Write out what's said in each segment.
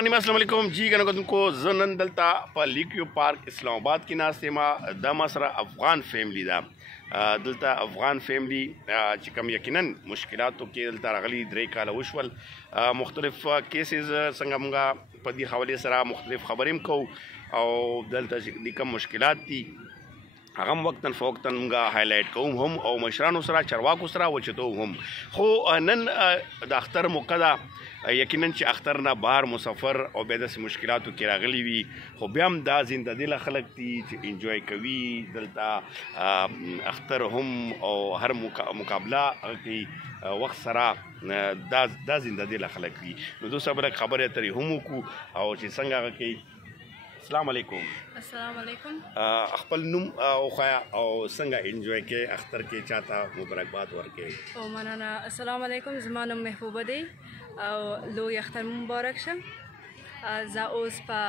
अस्सलाम वालेकुम जी गन को जनन दलता पर लिक्यू पार्क इस्लामाबाद की नास्ते मा द मसरा अफगान फैमिली दा दलता अफगान फैमिली चिकम यकीनन मुश्किलातों के दलता रगली द्रे काला उशवल मुख्तलिफ केसेस संगमगा पदी हवाले सरा मुख्तलिफ खबरें को और दलता दिकम मुश्किलात थी हम वक्तन फ़वक्तन मुंगा हाईलाइट कौम हम और मशरान सरा चरवाक सरा वचतो हम हो नन द अख्तर मुकदा यकीनन च अख्तर ना बाहर मुसफ़र और बेदस मुश्किलात के रागली भी हो ब्याम दा जिंदा दिल खलक थी इंजॉय कवी दलता अख्तर हम और हर मुकाबला की वक्त सरा दा जिंदा दिल खलक थी दो सब खबर है तरी हम को और संगा की अस्सलाम वालेकुम। अस्सलाम वालेकुम। अखपल नुम औखाया और संगा एंजॉय के अख्तर के चाहता मुबारकबाद वर्के ओ मनाना अस्सलाम वालेकुम ज़मानुम महबूबा दे और लो अख्तर मुबारक श जा ओस पा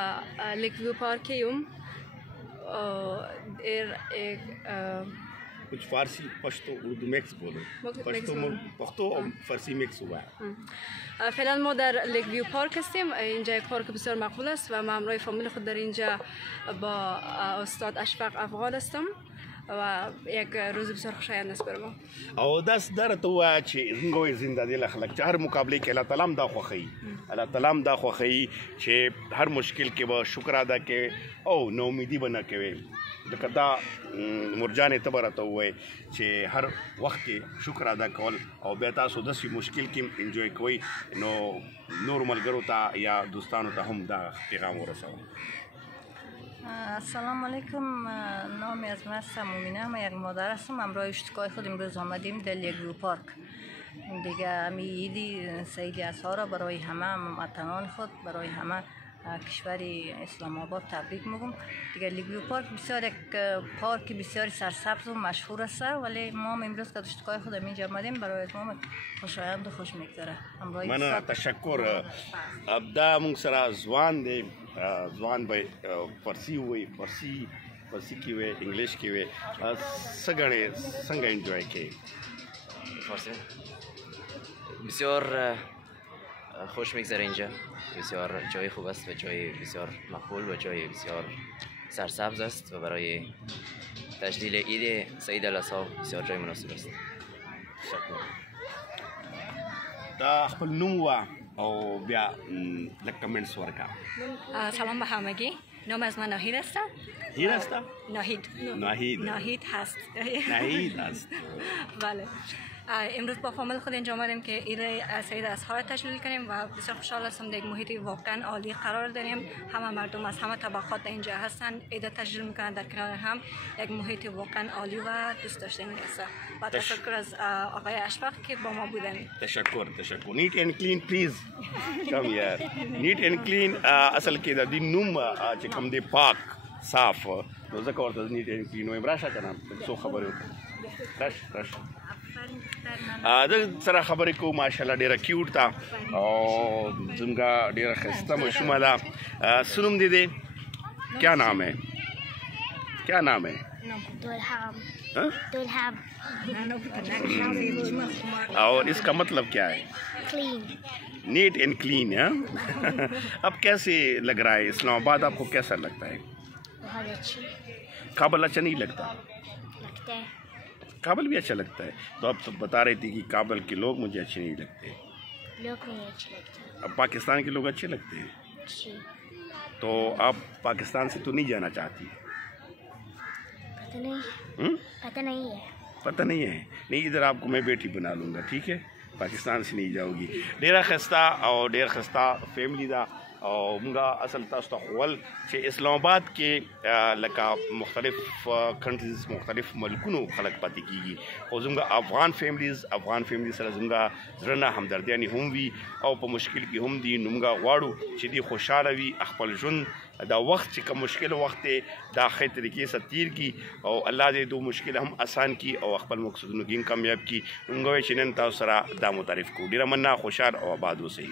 लेकव्यू पार्क यूम एक कुछ फारसी पश्तो उर्दू मिक्स बोलो पश्तो और फारसी मिक्स हुआ है فعلا ما در لیک ویو پارک هستیم. اینجا یک پارک بسیار مقبول است و من همراه فامیل خود در اینجا با استاد اشفاق افغان هستم و یک روز بسیار خوشایند است بر ما. او داس در تو چې زنګوي زنده دي اخلاق هر مقابله کې الله تعالی دا خوخی الله تعالی دا خوخی چې هر مشکل کې به شکر ادا کې او نو امیدي بنا کوي لکه دا مرجان اعتبار ته وای چې هر وخت کې شکر ادا کول او بیا تاسو د مشکل کې انجوای کوئ نو نور ملګرو ته یا دوستانو ته هم دا پیغام ورسوئ. السلام علیکم. نام از من است مومینه. من یک مادر هستم. همراه اشتکای خود امروز آمدیم در لیک‌ویو پارک. دیگه امی ایدی سعید اسحارا برای همه وطنان خود برای همه کشور اسلام آباد تبریک میگم. دیگه لیک‌ویو پارک بسیار یک پارک بسیار سرسبز و مشهور است ولی ما امروز که اشتکای خود اینجا آمدیم برای ما خوشایند و خوش میگذره. من تشکر. ابدا مون سره ځوان دی ځوان به فارسی وي فارسی کی وي انګلیش کی وي سګړې څنګه انجوای کوي فارسی بسیار خوش میگذره اینجا بسیار جای خوب است و جای بسیار مقبول و جای بسیار سرسبز است و برای تجلیل عید سعید الاضحی بسیار جای مناسب است. دا خپل نوم او بیا لک کامنټس ورکا. سلام به همگی. نام از من ناهید است. هید است؟ ناهید هست. ناهید است. بله. امروز با فامیل خود اینجا آمدیم که عید سعید الاضحی را تجلیل کنیم و بسیار خوشحال هستم در یک محیط واقعا عالی قرار داریم. همه مردم از همه طبقات اینجا هستن عید تجلیل میکنن در کنار هم. یک محیط واقعا عالی و دوست داشتنی است. با تشکر از آقای اشفاق که با ما بودن. تشکر. نیٹ اینڈ کلین پلیز کم یار. نیٹ اینڈ کلین اصل کې د دې نوم چې کوم دی پاک صاف نو ځکه ورته نیټ اینڈ کلین وایم. راشه کنه څو خبرې وکړه. راشه د سره خبرې کو ماشاءالله ډیره کیوټ تا او زمګه ډیره خسته مشومه ده. سنم دې क्या नाम है दुल्हन और इसका मतलब क्या है? क्लीन. नीट एंड क्लीन है. अब कैसे लग रहा है इस्लामाबाद आपको कैसा लगता है? बहुत अच्छी काबल अच्छा नहीं लगता? लगता है. काबल भी अच्छा लगता है. तो अब तो बता रही थी कि काबल के लोग मुझे अच्छे नहीं लगते. लोग नहीं अच्छे लगते. अब पाकिस्तान के लोग अच्छे लगते हैं. अच्छी. तो आप पाकिस्तान से तो नहीं जाना चाहती? पता नहीं है. नहीं इधर आपको मैं बेटी बना लूँगा. ठीक है. पाकिस्तान से नहीं जाओगी. डेरा खस्ता और डेर खस्ता फैमिली दा और मुंगा असल तास्ता खवल कि इस्लामाबाद के लका मुख्तलिफ कंट्रीज मुख्तलिफ मुल्कों खलक पाती की और जुंगा अफगान फैमिली सर जुंगा जरना हमदर्दियानी हम भी और पर मुश्किल की हम दी नुमगा वाड़ू चिदी खुशहाल वी अखपल जुन दा वक्त का मुश्किल वक्त दा खै तरीके से तीर की और अल्लाह दे दो मुश्किल हम आसान की और अखपल मकसद गिन कामयाब की उंगवे चिनन तासरा दा मुतारिफ को डिरा मन्ना खुशहाल और आबादों से.